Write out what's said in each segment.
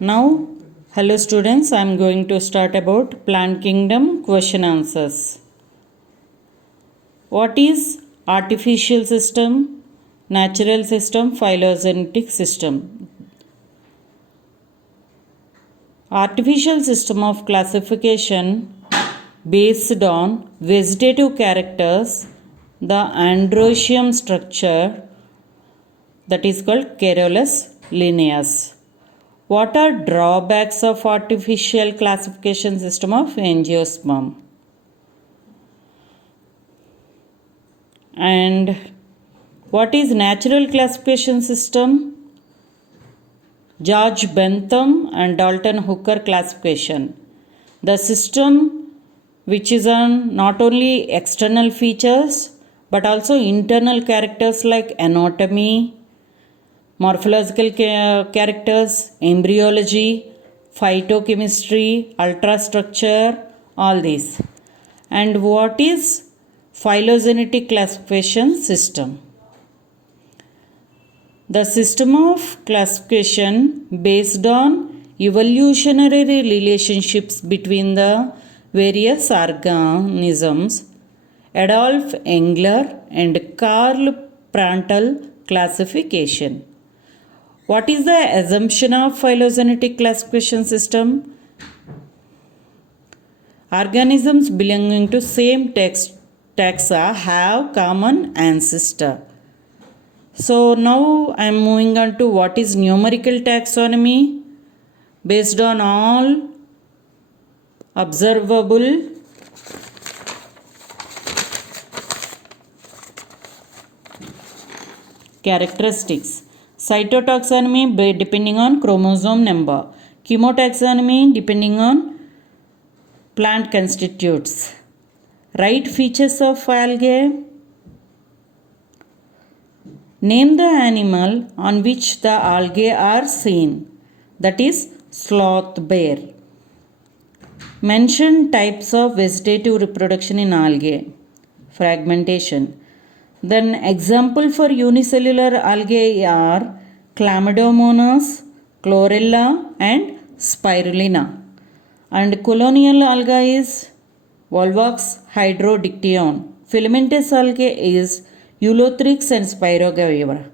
Now, hello students, I am going to start about plant kingdom question answers. What is artificial system, natural system, phylogenetic system? Artificial system of classification based on vegetative characters, the androecium structure that is called Carolus linnaeus. What are drawbacks of artificial classification system of angiosperm? And what is natural classification system? George Bentham and Dalton Hooker classification. The system which is on not only external features but also internal characters like anatomy, morphological characters, embryology, phytochemistry, ultrastructure, all these. And what is phylogenetic classification system? The system of classification based on evolutionary relationships between the various organisms. Adolf Engler and Karl Prantl classification. What is the assumption of phylogenetic classification system? Organisms belonging to same taxa have common ancestor. So now I am moving on to what is numerical taxonomy. Based on all observable characteristics. Cytotaxonomy depending on chromosome number. Chemotaxonomy depending on plant constituents. Right features of algae. Name the animal on which the algae are seen. That is sloth bear. Mention types of vegetative reproduction in algae. Fragmentation. Then example for unicellular algae are Chlamydomonas, Chlorella and Spirulina. And colonial algae is Volvox hydrodictyon. Filamentous algae is Eulothrix and Spirogyra.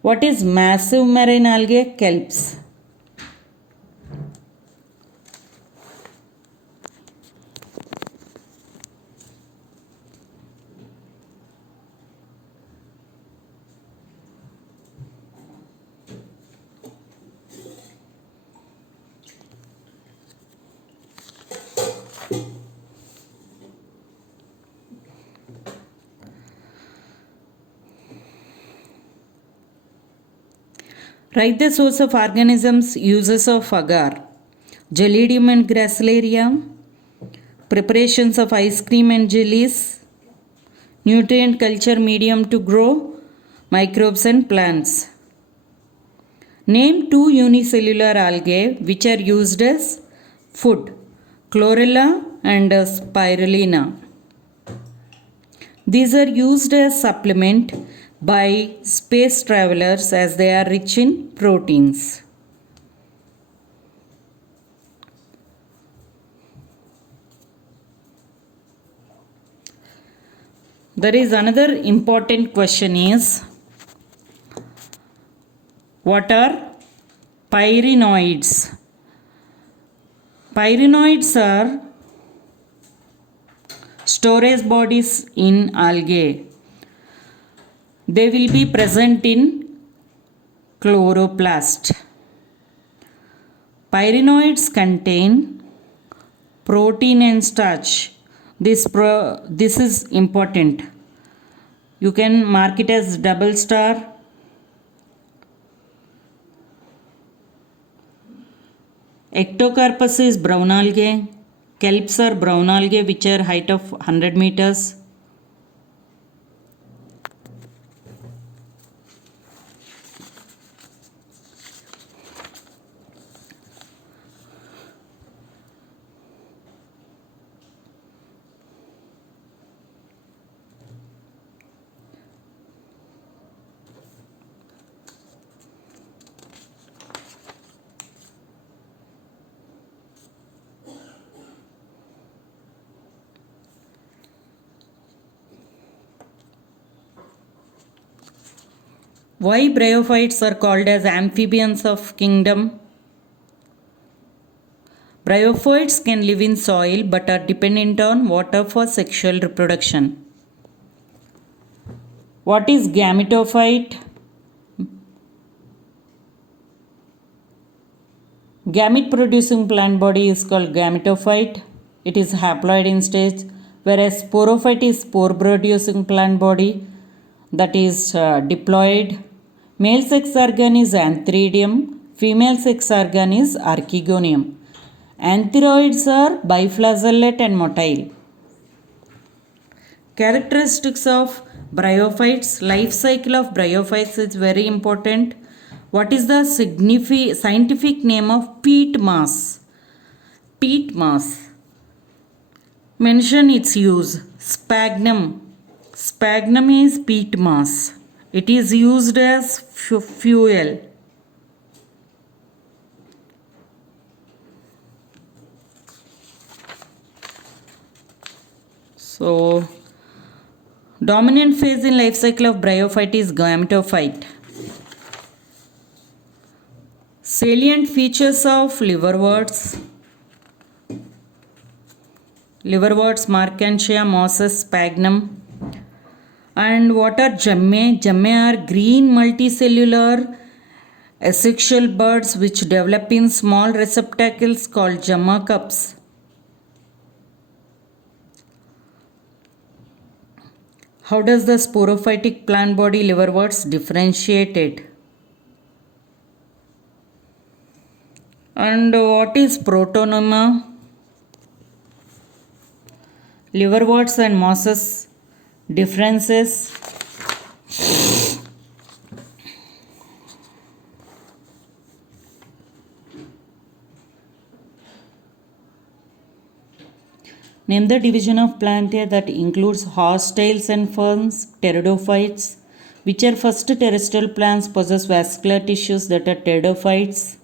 What is massive marine algae? Kelps. Write the source of organisms, uses of agar, Gelidium and Gracilaria, preparations of ice cream and jellies, nutrient culture medium to grow, microbes and plants. Name two unicellular algae which are used as food, Chlorella and Spirulina. These are used as supplement by space travelers as they are rich in proteins. There is another important question is, what are pyrenoids? Pyrenoids are storage bodies in algae. They will be present in chloroplast. Pyrenoids contain protein and starch. This is important. You can mark it as double star. Ectocarpus is brown algae. Kelps are brown algae which are height of 100 meters. Why bryophytes are called as amphibians of kingdom? Bryophytes can live in soil but are dependent on water for sexual reproduction. What is gametophyte? Gamete producing plant body is called gametophyte. It is haploid in stage, whereas sporophyte is spore producing plant body, that is diploid. Male sex organ is antheridium, female sex organ is archegonium. Antheroids are biflagellate and motile. Characteristics of bryophytes. Life cycle of bryophytes is very important. What is the scientific name of peat moss? Peat moss. Mention its use. Sphagnum. Sphagnum is peat moss. It is used as fuel. So, dominant phase in life cycle of bryophyte is gametophyte. Salient features of liverworts. Liverworts, Marchantia, mosses, sphagnum. And what are gemmae? Gemmae are green multicellular asexual buds which develop in small receptacles called gemma cups. How does the sporophytic plant body liverworts differentiated? And what is protonema? Liverworts and mosses differences. Name the division of Plantae that includes horsetails and ferns, pteridophytes. Which are first terrestrial plants possess vascular tissues that are pteridophytes?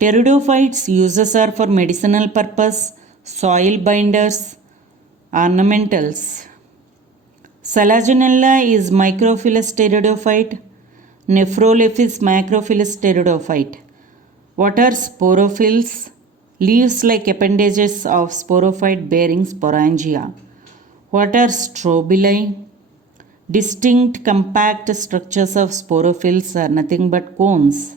Pteridophytes uses are for medicinal purpose, soil binders, ornamentals. Salaginella is microphilous pteridophyte. Nephrolepis macrophilous pteridophyte. What are sporophylls? Leaves like appendages of sporophyte bearing sporangia. What are strobili? Distinct compact structures of sporophylls are nothing but cones.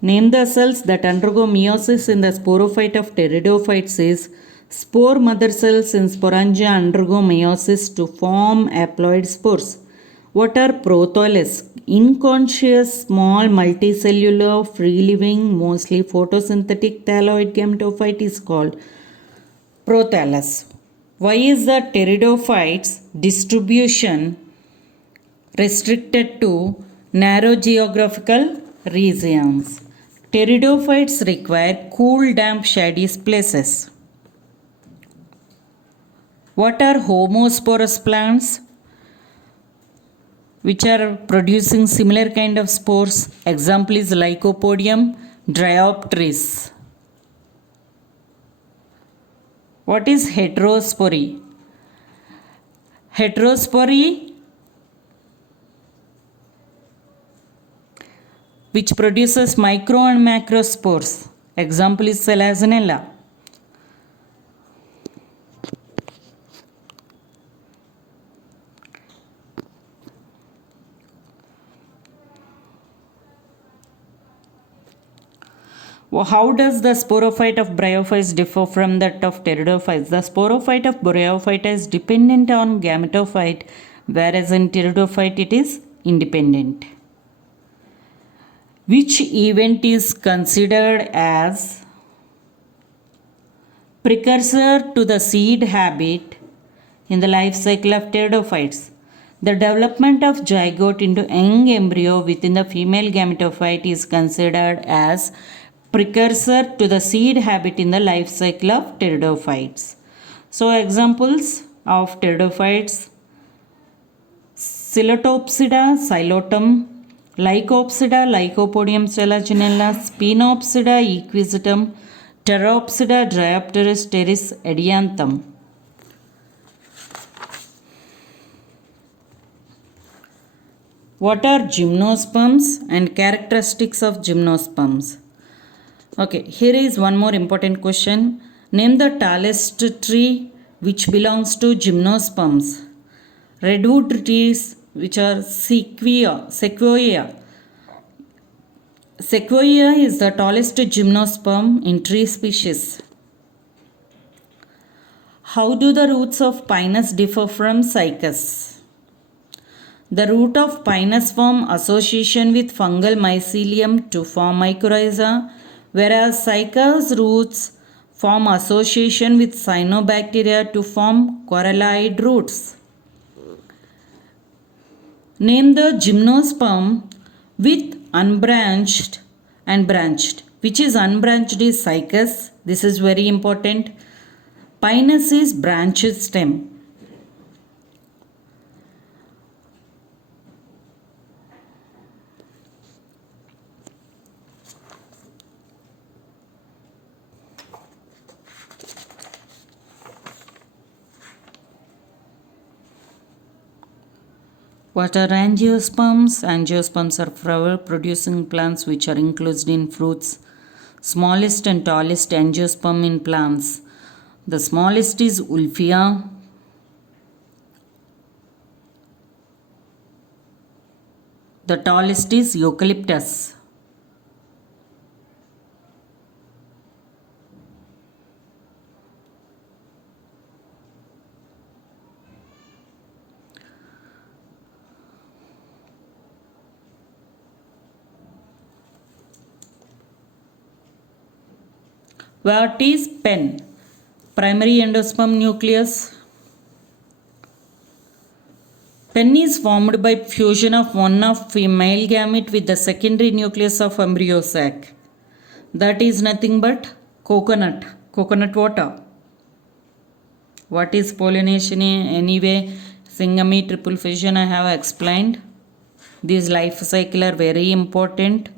Name the cells that undergo meiosis in the sporophyte of pteridophytes is spore mother cells in sporangia undergo meiosis to form haploid spores. What are prothallus? Inconscious small multicellular free-living mostly photosynthetic thalloid gametophyte is called prothallus. Why is the pteridophytes distribution restricted to narrow geographical regions? Pteridophytes require cool, damp, shady places. What are homosporous plants which are producing similar kind of spores? Example is Lycopodium diopteris. What is heterospory? Heterospory which produces micro and macrospores. Example is Salaginella. How does the sporophyte of bryophytes differ from that of pteridophytes? The sporophyte of bryophyte is dependent on gametophyte, whereas in pteridophyte it is independent. Which event is considered as precursor to the seed habit in the life cycle of pteridophytes? The development of zygote into young embryo within the female gametophyte is considered as precursor to the seed habit in the life cycle of pteridophytes. So examples of pteridophytes: Coelentopsida, Xylotum, Lycopsida, Lycopodium Salaginella, Spinopsida, Equisetum, Pteropsida Dryopteris teres edianthum. What are gymnosperms and characteristics of gymnosperms? Okay, here is one more important question. Name the tallest tree which belongs to gymnosperms. Redwood trees, which are sequoia. Sequoia is the tallest gymnosperm in tree species. How do the roots of Pinus differ from Cycas? The root of Pinus form association with fungal mycelium to form mycorrhiza, whereas Cycas roots form association with cyanobacteria to form coralloid roots. Name the gymnosperm with unbranched and branched. Which is unbranched is Cycas. This is very important. Pinus is branched stem. What are angiosperms? Angiosperms are flower producing plants which are enclosed in fruits. Smallest and tallest angiosperm in plants. The smallest is Ulphia. The tallest is Eucalyptus. What is pen? Primary endosperm nucleus. Pen is formed by fusion of one of male gamete with the secondary nucleus of embryo sac. That is nothing but coconut water. What is pollination? Anyway, syngamy, triple fission I have explained. These life cycle are very important.